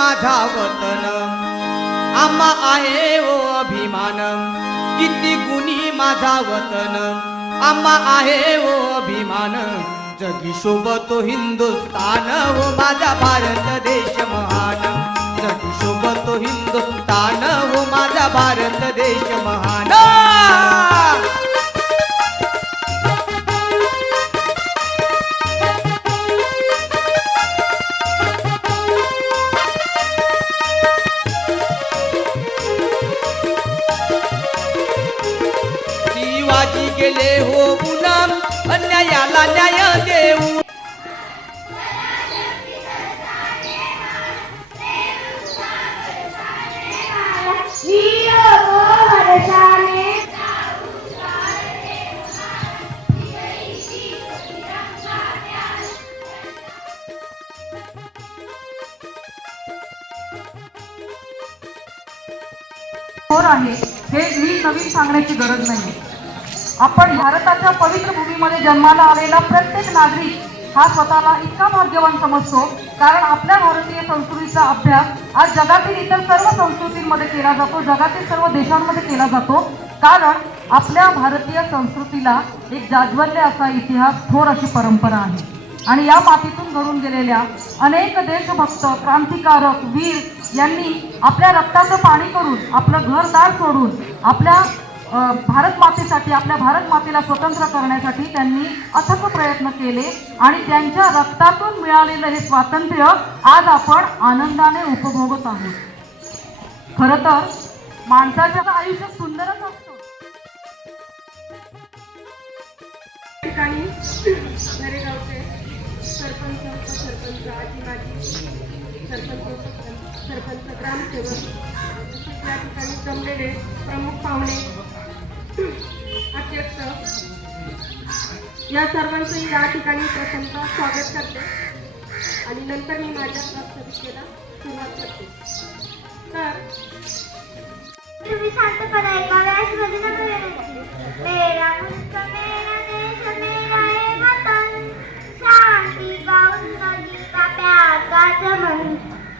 माझा वतन. आम्हा आहे ओ अभिमान. किती गुणी माझा वतन. आम्हा आहे ओ अभिमान. जगी शोभतो हिंदुस्तान ओ हो माझा भारत देश महान. जगी शोभतो हिंदुस्तान ओ हो माझा भारत देश महान. अन्यायाला न्याय देऊ. आहे. हे मी नवीन सांगण्याची गरज नाही आपण भारताच्या पवित्र भूमीमध्ये जन्माला आलेला प्रत्येक नागरिक हा स्वतःला इतका भाग्यवान समजतो. कारण आपल्या भारतीय संस्कृतीचा अभ्यास आज जगातील इतर सर्व संस्कृतींमध्ये केला जातो जगातील सर्व देशांमध्ये केला जातो. कारण आपल्या भारतीय संस्कृतीला एक जाज्वल्य असा इतिहास थोर अशी परंपरा आहे. आणि या मातीतून घडून गेलेल्या अनेक देशभक्त क्रांतिकारक वीर यांनी आपल्या रक्ताचं पाणी करून आपलं घरदार सोडून आपल्या भारत मातेसाठी आपल्या भारत मातेला स्वतंत्र करण्यासाठी त्यांनी अथक प्रयत्न केले आणि त्यांच्या रक्तातून मिळालेलं हे स्वातंत्र्य आज आपण आनंदाने उपभोगत आहोत. खरं तर माणसाचं आयुष्य सुंदरच असतं. ठिकाणी सरपंच उपसरपंच आजी माजी सरपंच सरपंच ग्रामसेवक या ठिकाणी जमलेले प्रमुख पाहुणे अध्यक्ष. या सर्वांचं या ठिकाणी प्रथमतः स्वागत करते. आणि नंतर मी माझ्या प्रस्तविकेला सुरुवात करते. तर तुम्ही शांतपणे ऐकावे अशी मेरा मेरा देश मेरा है वतन. शांति का का प्यार का चमन.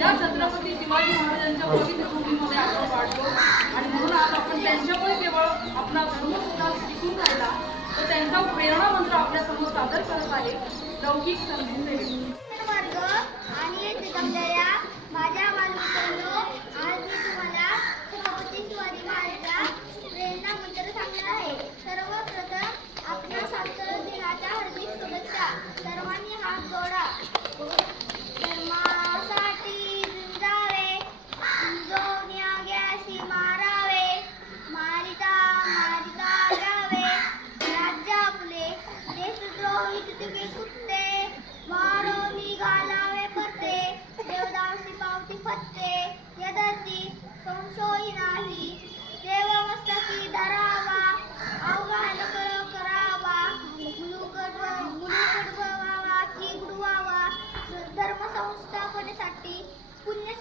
या छत्रपती शिवाजी महाराजांच्या पवित्र भूमीमध्ये आपण वाढतो आणि म्हणून आज आपण त्यांच्यामुळे केवळ आपला धर्म सुद्धा टिकून राहिला. तर त्यांचा प्रेरणा मंत्र आपल्यासमोर सादर करत आहे. लौकिक संधी आणि माझ्या बालमित्रांनो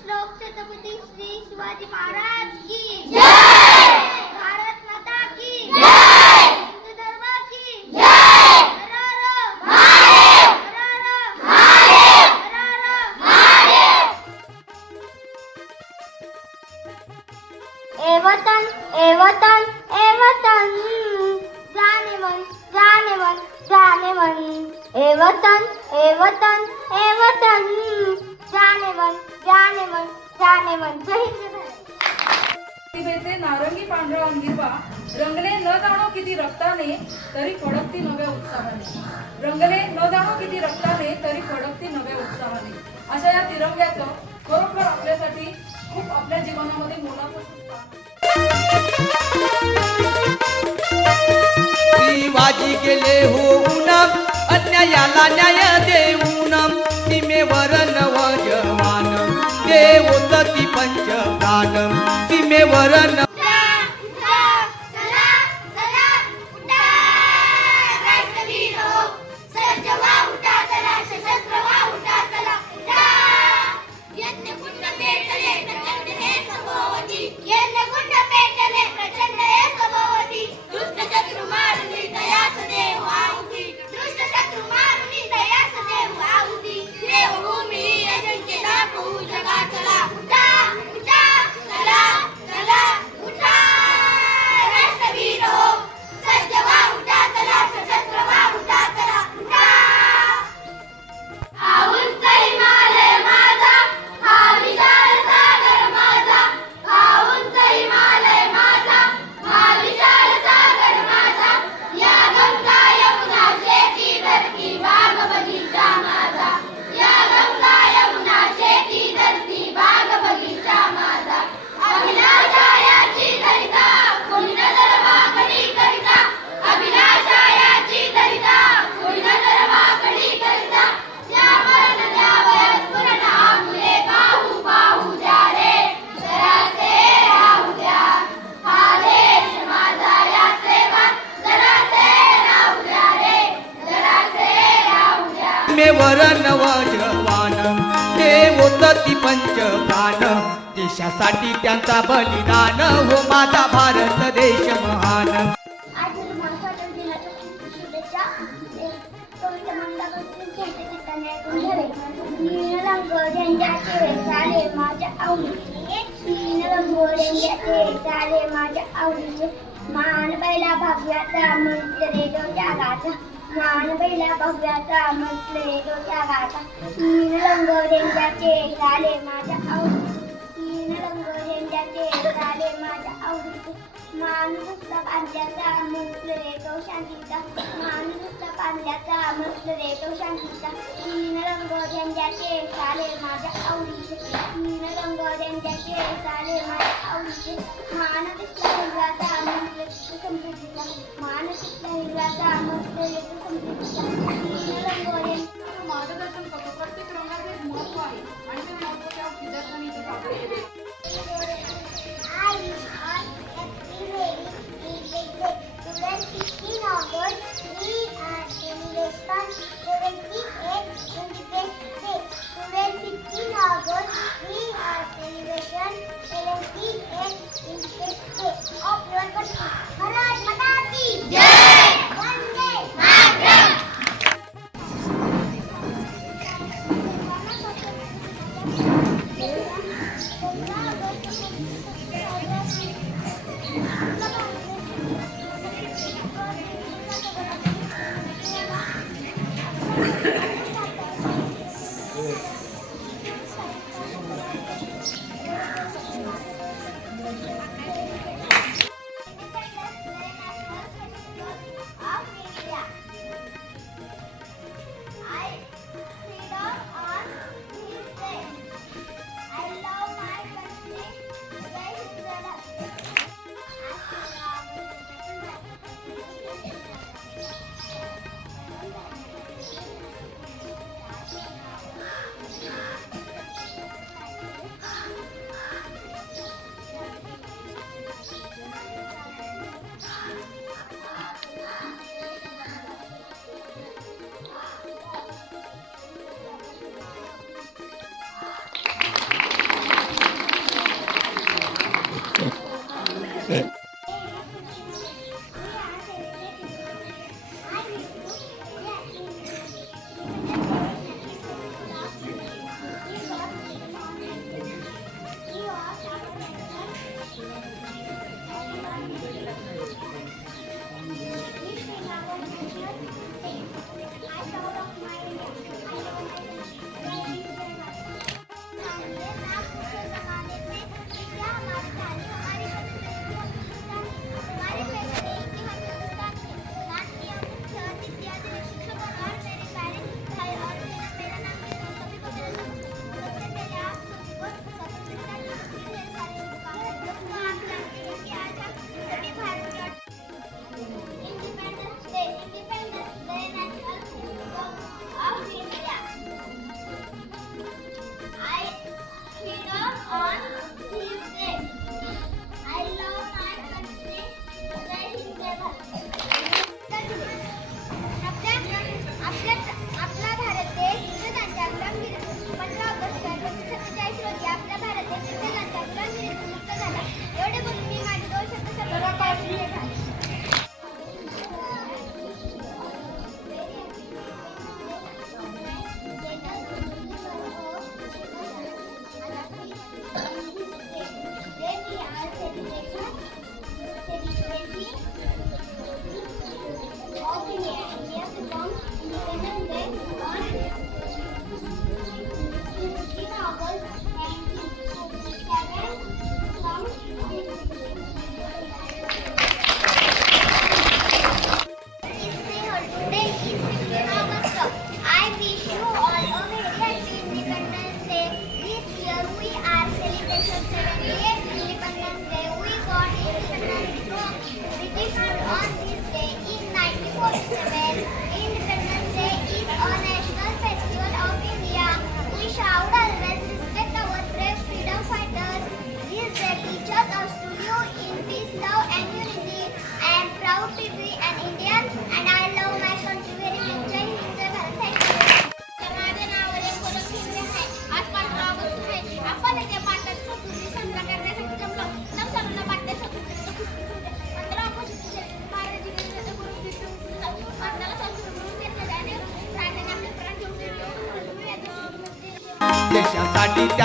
पुण्यश्लोक छत्रपती श्री शिवाजी महाराज की नारंगी पांढरा हिरवा रंगले न जाणो किती रक्ताने तरी फडकती नव्या उत्साहाने. रंगले न जाणो किती रक्ताने तरी फडकती नव्या उत्साहाने. अशा या तिरंग्याचं खरोखर आपल्यासाठी खूप आपल्या जीवनामध्ये मोलाचं स्थान शिवाजी गेले होऊन अन्यायाला न्याय देऊन सीमेवर नव जवान देवोतती ती प्राण सीमेवर पंच प्राण देशासाठी त्यांचा बलिदान हो माझा भारत देश महान. माझ्या आवडीचे. मान पहिला भाग्याचा मंत्र रे त्या गाचा मान बैला भव्याचा मंत्र रे तो तीन रंग झेंड्याचे सारे माझ्या आवडीचे तीन रंग झेंड्याचे सारे माझ्या आवडीचे माणूसचा पांढऱ्याचा म्हटलं रे तो शांतीचा माणूसचा पांढऱ्याचा म्हटलं रे तो शांतीचा तीन रंग झेंड्याचे सारे माझ्या आवडीचे तीन रंग झेंड्याचे सारे माझ्या आवडीचे मान दिसला हिरवाचा म्हटलं रे तो समृद्धीचा मान दिसला हिरवाचा म्हटलं रे तो समृद्धीचा तीन रंग झेंड्या मार्गदर्शन करतो प्रत्येक रंगाचे एक महत्त्व आहे आणि ते महत्त्व त्या विद्यार्थ्यांनी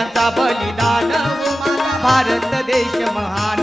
देशासाठी त्यांचा बलिदान हो माझा भारत देश महान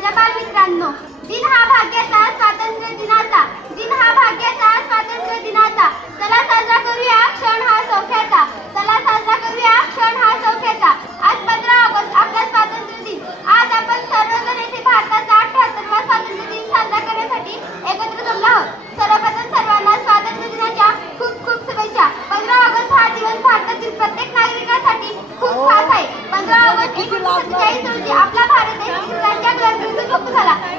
माझ्या बालमित्रांनो दिन हा भाग्याचा स्वातंत्र्य दिनाचा. दिन हा भाग्याचा स्वातंत्र्य दिनाचा. चला साजरा करूया क्षण हा सौख्याचा. चला साजरा करूया क्षण हा सौख्याचा. आपला भारत देश इंग्रजांच्या झाला.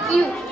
करती हूँ।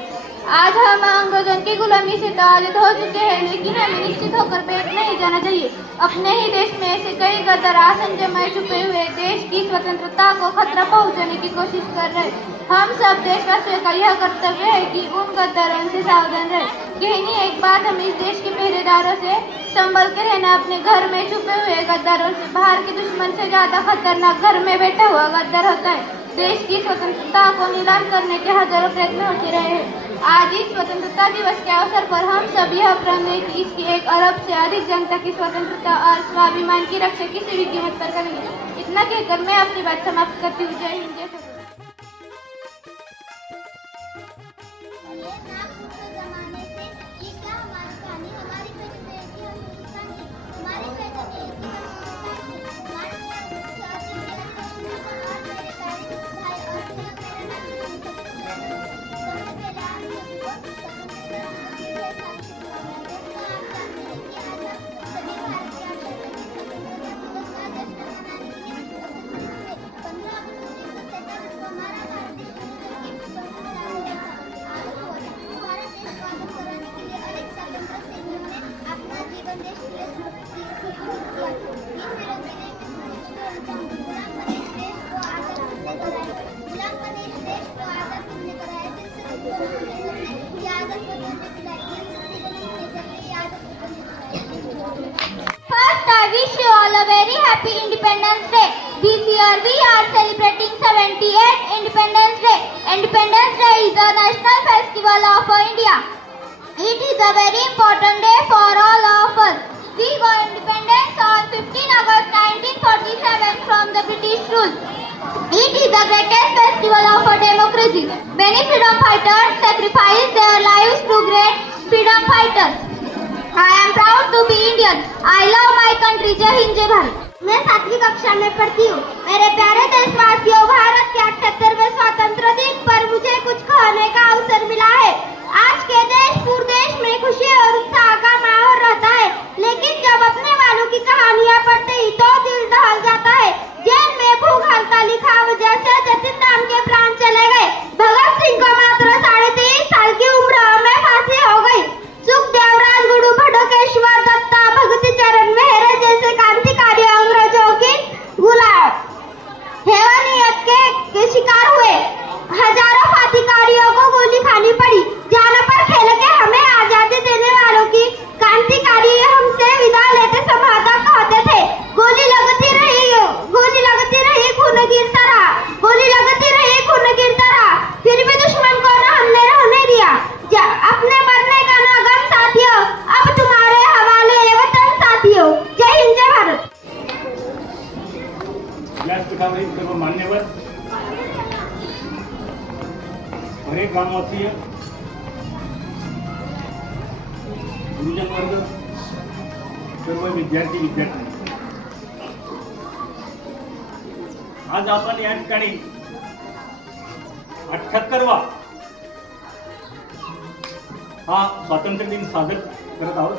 आज हम अंग्रेज़ों की गुलामी से तालिद हो चुके हैं, लेकिन हमें निश्चित होकर बैठ नहीं जाना चाहिए। अपने ही देश में ऐसे कई गदर आसन जमाए छुपे हुए देश की स्वतंत्रता को खतरा पहुँचाने की कोशिश कर रहे हम सब देशवासियों का यह कर्तव्य है कि उन गद्दारों से सावधान रहे। कहनी एक बात हम इस देश के पहरेदारों से संभल के रहना अपने घर में छुपे हुए गद्दारों से। बाहर के दुश्मन से ज़्यादा खतरनाक घर में बैठा हुआ गद्दार होता है। देश की स्वतंत्रता को नीलाम करने के हज़ारों प्रयत्न होते रहे हैं। आज इस स्वतंत्रता दिवस के अवसर पर हम सब यह प्रण है कि इसकी एक अरब से अधिक जनता की स्वतंत्रता और स्वाभिमान की रक्षा किसी भी कीमत पर करेंगे। इतना कहकर मैं अपनी बात समाप्त करती हूँ। जय हिंद, जय Independence Day. This year we are celebrating 78th Independence Day. Independence Day is a national festival of India. It is a very important day for all of us. We got independence on 15 August 1947 from the British rule. It is the greatest festival of our democracy. Many freedom fighters sacrificed their lives to great freedom fighters. I am proud to be Indian. I love my country. Jai Hind, Jai Bharat. मैं सातवीं कक्षा में पढ़ती हूँ। मेरे प्यारे देशवासियों, भारत के अठहत्तरवें स्वतंत्र दिन पर मुझे कुछ कहने का अवसर मिला है। आज के देश, पूरे देश में खुशी और उत्साह का माहौल रहता है। लेकिन जब अपने वालों की कहानियाँ पढ़ते ही तो दिल दहल जाता है। जेल में भूख हड़ताल लिखा वजह से जतिन राम के प्राण चले गए। भगत सिंह को मात्र साढ़े तेईस साल की उम्र में फांसी हो गई। सुखदेव, राजगुरु, भटकेश्वर, दत्ता, भगत चरण, मेहरा जैसे क्रांतिकारी हैवानियत के, के शिकार हुए हजारों क्रांतिकारियों को गोली खानी पड़ी जान अनेक गुरुजन वर्ग सर्व विद्यार्थी विद्यार्थी. आज आपण या ठिकाणी अठ्याहत्तरवा हा स्वातंत्र्य दिन साजर करत आहोत.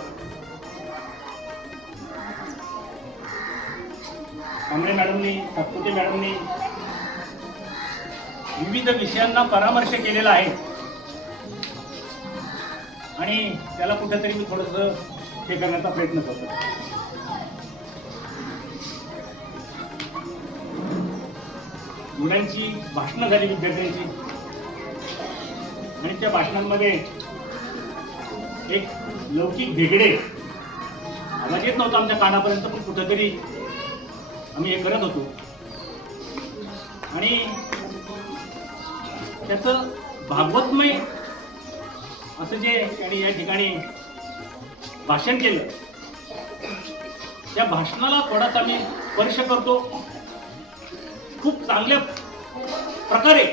कांबळे मॅडमनी सातपुते मॅडमनी विविध विषयांना परामर्श केलेला आहे. आणि त्याला कुठेतरी मी थोडस हे करण्याचा प्रयत्न करतो. मुलांची भाषणं झाली विद्यार्थ्यांची. आणि त्या भाषणांमध्ये एक लौकिक भेगडे आवाज येत नव्हता आमच्या कानापर्यंत पण कुठंतरी आम्ही हे करत होतो. आणि त्याचं भागवतमय असं जे त्यांनी या ठिकाणी भाषण केलं त्या भाषणाला थोडासा मी स्पर्श करतो. खूप चांगल्या प्रकारे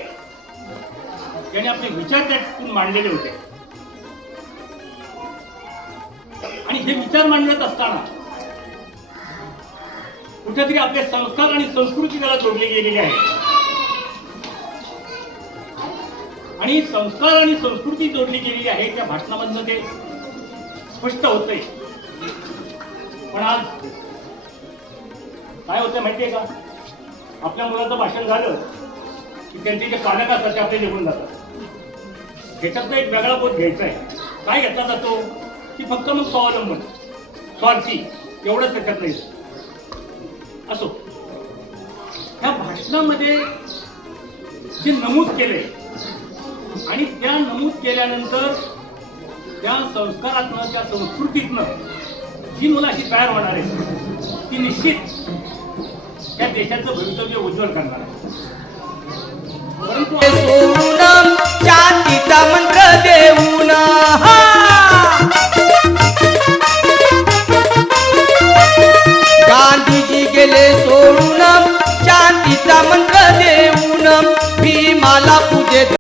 त्यांनी आपले विचार त्यातून मांडलेले होते. आणि हे विचार मांडत असताना कुठेतरी आपले संस्कार आणि संस्कृती त्याला जोडली गेलेली आहे. आणि संस्कार आणि संस्कृती जोडली गेलेली आहे त्या भाषणामधनं ते स्पष्ट होतंय. पण आज काय होतं माहितीये का? आपल्या मुलाचं भाषण झालं की त्यांचे जे पालक असतात ते आपले निघून जातात. ह्याच्यातनं एक वेगळा बोध घ्यायचा आहे. काय घेतला जातो? की फक्त मग स्वावलंबन. स्वार्थी. एवढंच त्याच्यात नाही असो. ह्या भाषणामध्ये जे नमूद केले आणि त्या नमूद केल्यानंतर त्या संस्कारातनं त्या संस्कृतीतनं जी मुलं अशी तयार होणार आहे ती निश्चित त्या देशाचं भवितव्य उज्ज्वल करणार आहे. परंतु मंत्र देऊन